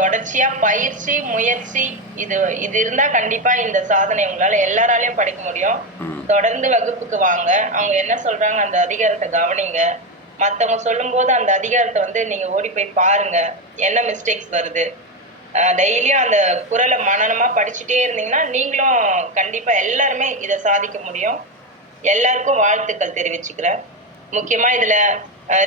தொடர்ச்சியா பயிற்சி, முயற்சி இது இது இருந்தா கண்டிப்பா இந்த சாதனை உங்களால எல்லாராலயும் படைக்க முடியும். ம் தொடர்ந்து வகுப்புக்கு வாங்க. அவங்க என்ன சொல்றாங்க அந்த அதிகாரத்த கவனிங்க. மத்தவங்க சொல்லும்போது அந்த அதிகாரத்த வந்து நீங்க ஓடி போய் பாருங்க. என்ன மிஸ்டேக்ஸ் வருது? டெய்லியும் அந்த குறள மனனமா படிச்சுட்டே இருந்தீங்கன்னா, நீங்களும் கண்டிப்பா எல்லாருமே இத சாதிக்க முடியும். எல்லாருக்கும் வாழ்த்துக்கள் தெரிவிச்சுக்கிறேன். முக்கியமா இதுல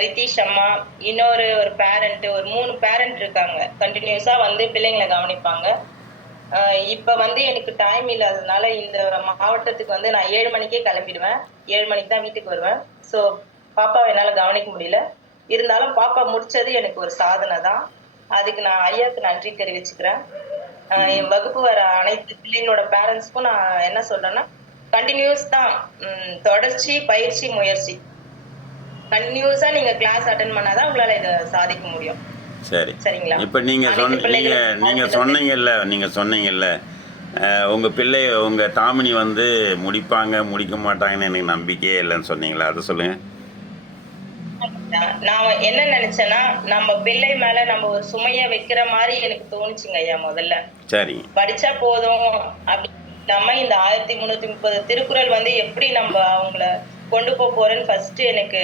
ரித்தீஷ் அம்மா, இன்னொரு ஒரு பேரண்ட் ஒரு 3 பேரண்ட் இருக்காங்க. கன்டினியூஸா வந்து பிள்ளைங்கள கவனிப்பாங்க. அ இப்ப வந்து எனக்கு டைம் இல்லாததுனால இந்த மாவட்டத்துக்கு வந்து நான் 7 மணிக்கே கிளம்பிடுவேன். 7 மணிக்கு தான் வீட்டுக்கு வருவேன். ஸோ பாப்பாவ என்னால கவனிக்க முடியல. இருந்தாலும் பாப்பா முடிச்சது எனக்கு ஒரு சாதனை தான். அதுக்கு நான் ஐயாக்கு நன்றி தெரிவிச்சுக்கிறேன். ம் என் வகுப்பு வர அனைத்து பிள்ளைங்களோட பேரண்ட்ஸ்க்கும் நான் என்ன சொல்றேன்னா, கன்டினியூஸ் தான். தொடர்ச்சி, பயிற்சி, முயற்சி. கன்டினியூஸா நீங்க கிளாஸ் அட்டெண்ட் பண்ணா தான் உங்களால இத சாதிக்க முடியும். சரி. சரிங்களா? இப்போ நீங்கள் அனைத்து நீங்கள் பிள்ளைகளுக்கும் நீங்கள் வாழ்த்துக்கள் நீங்கள் சொன்னீங்கல்ல உங்கள் பிள்ளை உங்கள் தாமினி வந்து முடிப்பாங்க முடிக்க மாட்டாங்கன்னு எனக்கு நம்பிக்கையே இல்லைன்னு சொன்னீங்களா, அதை சொல்லுங்கள். நான் என்ன நெனச்சேன்னா, நம்ம பிள்ளை மேல நம்ம ஒரு சுமைய வைக்கிற மாரி எனக்கு தோணுச்சுங்க ஐயா முதல்ல. சரிங்க. படிச்சா போதும் அப்படி இல்லாம இந்த 1330 திருக்குறள் வந்து எப்படி நம்ம அவங்கள கொண்டு போறேன்னு ஃபர்ஸ்ட் எனக்கு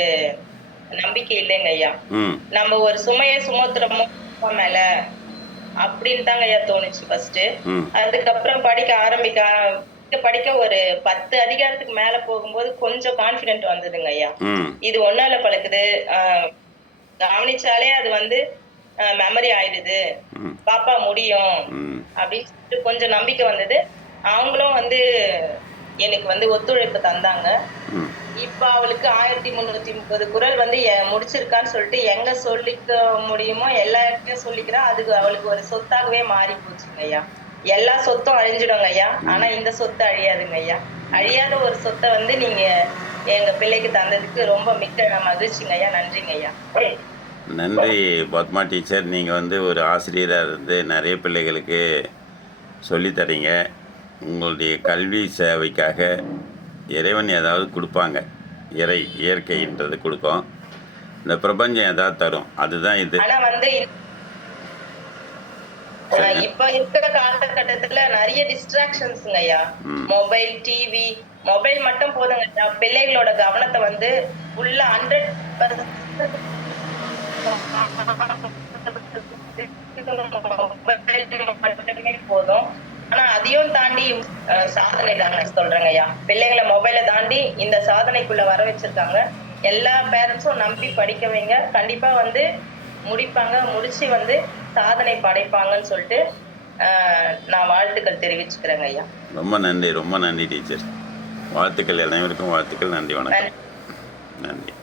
நம்பிக்கை இல்லைங்க ஐயா. ம் நம்ம ஒரு சுமைய சுமத்துறோமோ அப்பா மேல அப்படின்னு தாங்க ஐயா தோணுச்சு ஃபர்ஸ்ட். ம் அதுக்கப்புறம் படிக்க ஒரு 10 அதிகாரத்துக்கு மேல போகும்போது கொஞ்சம் கான்ஃபிடென்ட் வந்ததுங்க ஐயா. ம் இது ஒண்ணால பழக்குது. கவனிச்சாலே அது வந்து மெமரி ஆயிடுது. ம் பாப்பா முடியும் ம் அப்படின்னு சொல்லிட்டு கொஞ்சம் நம்பிக்கை வந்தது. அவங்களும் வந்து எனக்கு வந்து ஒத்துழைப்பு தந்தாங்க. ம் இப்ப அவளுக்கு 1330 குறள் வந்து முடிச்சிருக்கான்னு சொல்லிட்டு எங்க சொல்லிக்க முடியுமோ எல்லா இடத்துலயும் சொல்லிக்கிறா. அதுக்கு அவளுக்கு ஒரு சொத்தாகவே மாறி போச்சுங்க ஐயா. எல்லா சொத்தும் அழிஞ்சிடுங்க ஐயா. ஆனா இந்த சொத்து அழியாதுங்க ஐயா. அழியாத ஒரு சொத்த வந்து நீங்க எங்க பிள்ளைக்கு தந்ததுக்கு ரொம்ப மிக்க மகிழ்ச்சிங்க ஐயா. நன்றிங்க ஐயா. நன்றி பத்மா டீச்சர். நீங்கள் வந்து ஒரு ஆசிரியராக இருந்து நிறைய பிள்ளைகளுக்கு சொல்லித்தரீங்க. உங்களுடைய கல்வி சேவைக்காக இறைவன் ஏதாவது கொடுப்பாங்க. இயற்கைன்றது கொடுக்கும். இந்த பிரபஞ்சம் ஏதாவது தரும். அதுதான் இது. ஆனா வந்து சரிங்க. இப்ப இருக்கிற காலகட்டத்துல நிறைய டிஸ்ட்ராக்ஷன்ஸ்ங்க ஐயா. ம் மொபைல், டிவி, மொபைல் மட்டும் போதுங்க ஐயா. பிள்ளைகளோட கவனத்தை வந்து ஃபுல்லா 100% மட்டுமே போதும். ஆனா அதையும் தாண்டி சாதனை தாங்க சொல்றேங்க ஐயா. பிள்ளைங்களை மொபைலை தாண்டி இந்த சாதனைக்குள்ள வர வச்சிருக்காங்க. எல்லா பேரண்ட்ஸும் நம்பி படிக்க வைங்க. கண்டிப்பா வந்து முடிப்பாங்க. முடிச்சு வந்து சாதனை படைப்பாங்கன்னு சொல்லிட்டு நான் வாழ்த்துக்கள் தெரிவிச்சுக்கிறேங்க ஐயா. ரொம்ப நன்றி டீச்சர். வாழ்த்துக்கள், அனைவருக்கும் வாழ்த்துக்கள். நன்றி, வணக்கம். நன்றி.